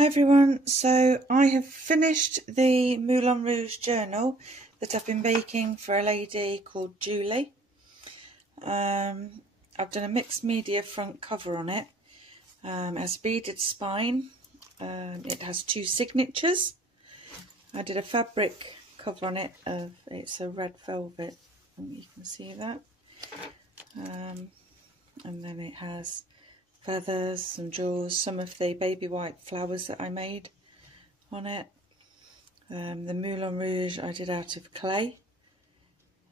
Hi everyone, so I have finished the Moulin Rouge journal that I've been making for a lady called Julie. I've done a mixed media front cover on it. It has beaded spine, it has 2 signatures. I did a fabric cover on it, it's a red velvet, and you can see that. And then it has feathers, some jewels, some of the baby white flowers that I made on it. The Moulin Rouge I did out of clay,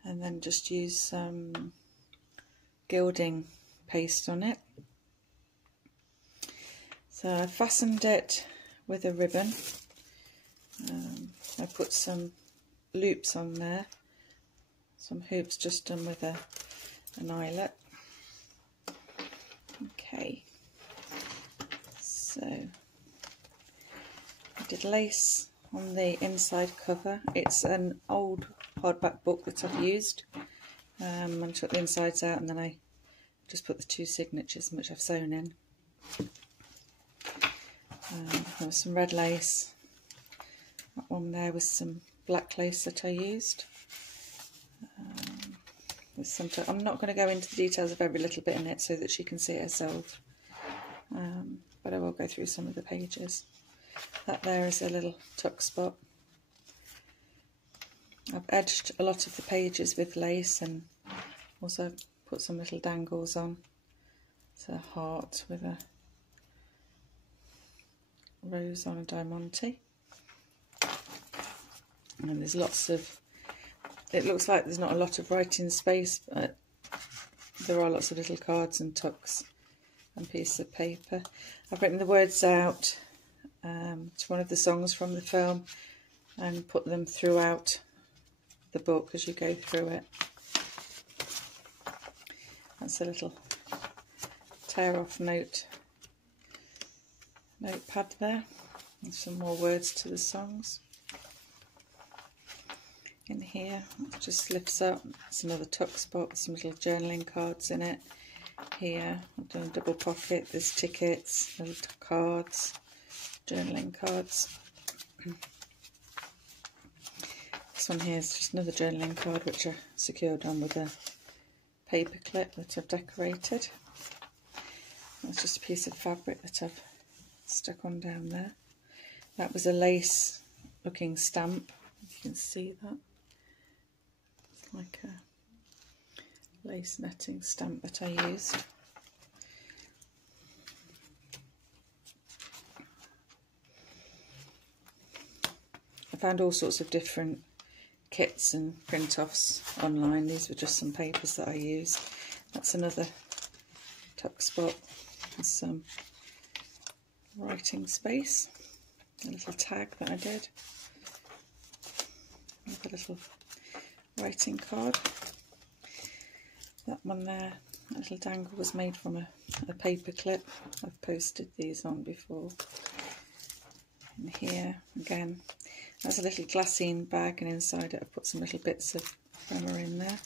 and then just used some gilding paste on it. So I fastened it with a ribbon. I put some loops on there, some hoops just done with an eyelet. Okay, so I did lace on the inside cover. It's an old hardback book that I've used. I took the insides out and then I just put the 2 signatures which I've sewn in. There was some red lace. That one there was some black lace that I used. I'm not going to go into the details of every little bit in it so that she can see it herself, but I will go through some of the pages. That there is a little tuck spot. I've edged a lot of the pages with lace and also put some little dangles on. It's a heart with a rose on a diamante, and there's lots of, it looks like there's not a lot of writing space, but there are lots of little cards and tucks and pieces of paper. I've written the words out to one of the songs from the film and put them throughout the book as you go through it. That's a little tear off notepad there, and some more words to the songs. In here, it just lifts up. It's another tuck spot with some little journaling cards in it. Here, I've done a double pocket. There's tickets, little cards, journaling cards. This one here is just another journaling card which I secured on with a paper clip that I've decorated. That's just a piece of fabric that I've stuck on down there. That was a lace looking stamp, you can see that. Like a lace netting stamp that I used. I found all sorts of different kits and print-offs online. These were just some papers that I used. That's another tuck spot with some writing space. A little tag that I did. Like a little writing card. That one there, that little dangle was made from a paper clip. I've posted these on before. And here again, that's a little glassine bag, and inside it I've put some little bits of ephemera in there.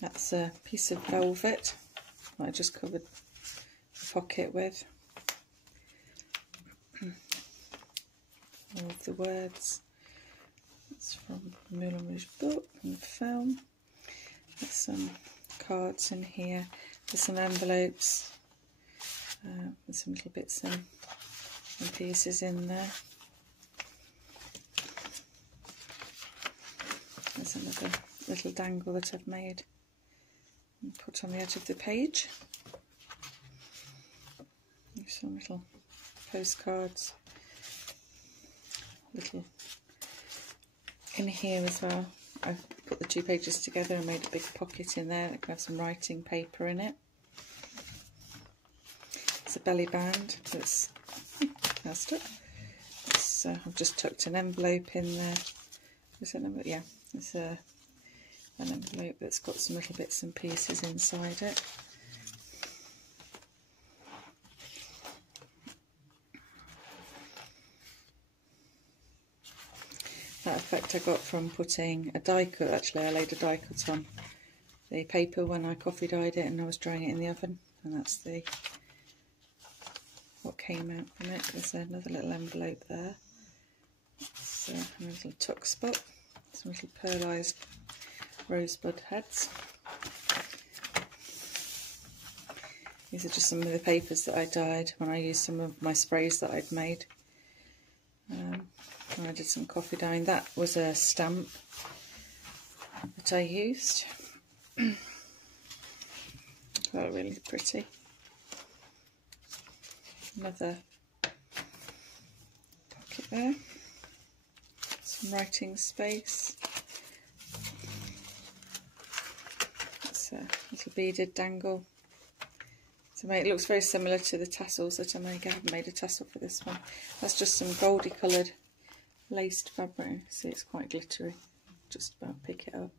That's a piece of velvet that I just covered the pocket with. All of the words. It's from the Moulin Rouge book and the film. There's some cards in here. There's some envelopes with some little bits and pieces in there. There's another little dangle that I've made and put on the edge of the page. There's some little postcards. Little in here as well. I've put the 2 pages together and made a big pocket in there that can have some writing paper in it. It's a belly band that's stuck. I've just tucked an envelope in there. Is it an envelope? Yeah, it's an envelope that's got some little bits and pieces inside it. That effect I got from putting a die cut. Actually, I laid a die cut on the paper when I coffee dyed it and I was drying it in the oven, and that's what came out from it. There's another little envelope there. So a little tuck spot, some little pearlised rosebud heads. These are just some of the papers that I dyed when I used some of my sprays that I'd made. When I did some coffee dyeing. That was a stamp that I used. Felt really pretty. Another pocket there. Some writing space. That's a little beaded dangle. It looks very similar to the tassels that I make. I haven't made a tassel for this one. That's just some goldy coloured laced fabric. See, it's quite glittery. Just about pick it up.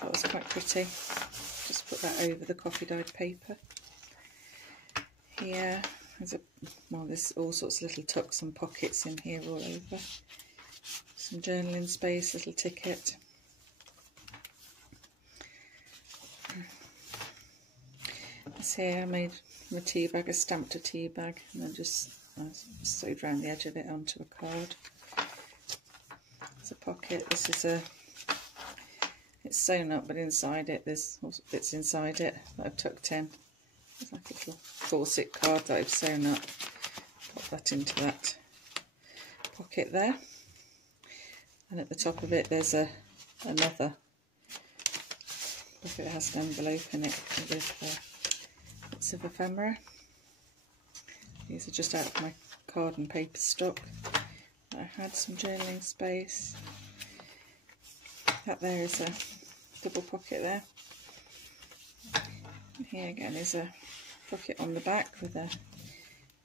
That was quite pretty. Just put that over the coffee dyed paper. Here, there's all sorts of little tucks and pockets in here all over. Some journaling space, little ticket. This here I made from a tea bag, I stamped a tea bag and then just sewed around the edge of it onto a card. There's a pocket. This is it's sewn up, but inside it there's also bits inside it that I've tucked in. There's like a little corset card that I've sewn up. Pop that into that pocket there. And at the top of it there's another pocket that has an envelope in it with bits of ephemera. These are just out of my card and paper stock. I had some journaling space. That there is a double pocket there. And here again is a pocket on the back with a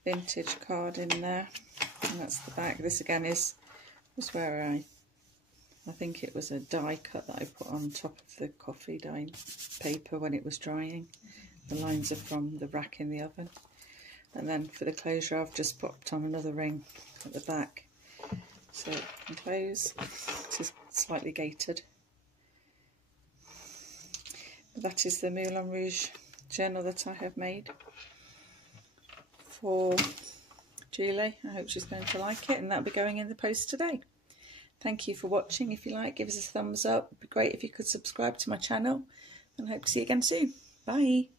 vintage card in there, and that's the back. This again was where I think it was a die cut that I put on top of the coffee dye paper when it was drying. The lines are from the rack in the oven. And then for the closure I've just popped on another ring at the back so it can close. It is slightly gated. But that is the Moulin Rouge journal that I have made for Julie. I hope she's going to like it, and that'll be going in the post today. Thank you for watching. If you like, give us a thumbs up. It'd be great if you could subscribe to my channel, and I hope to see you again soon. Bye.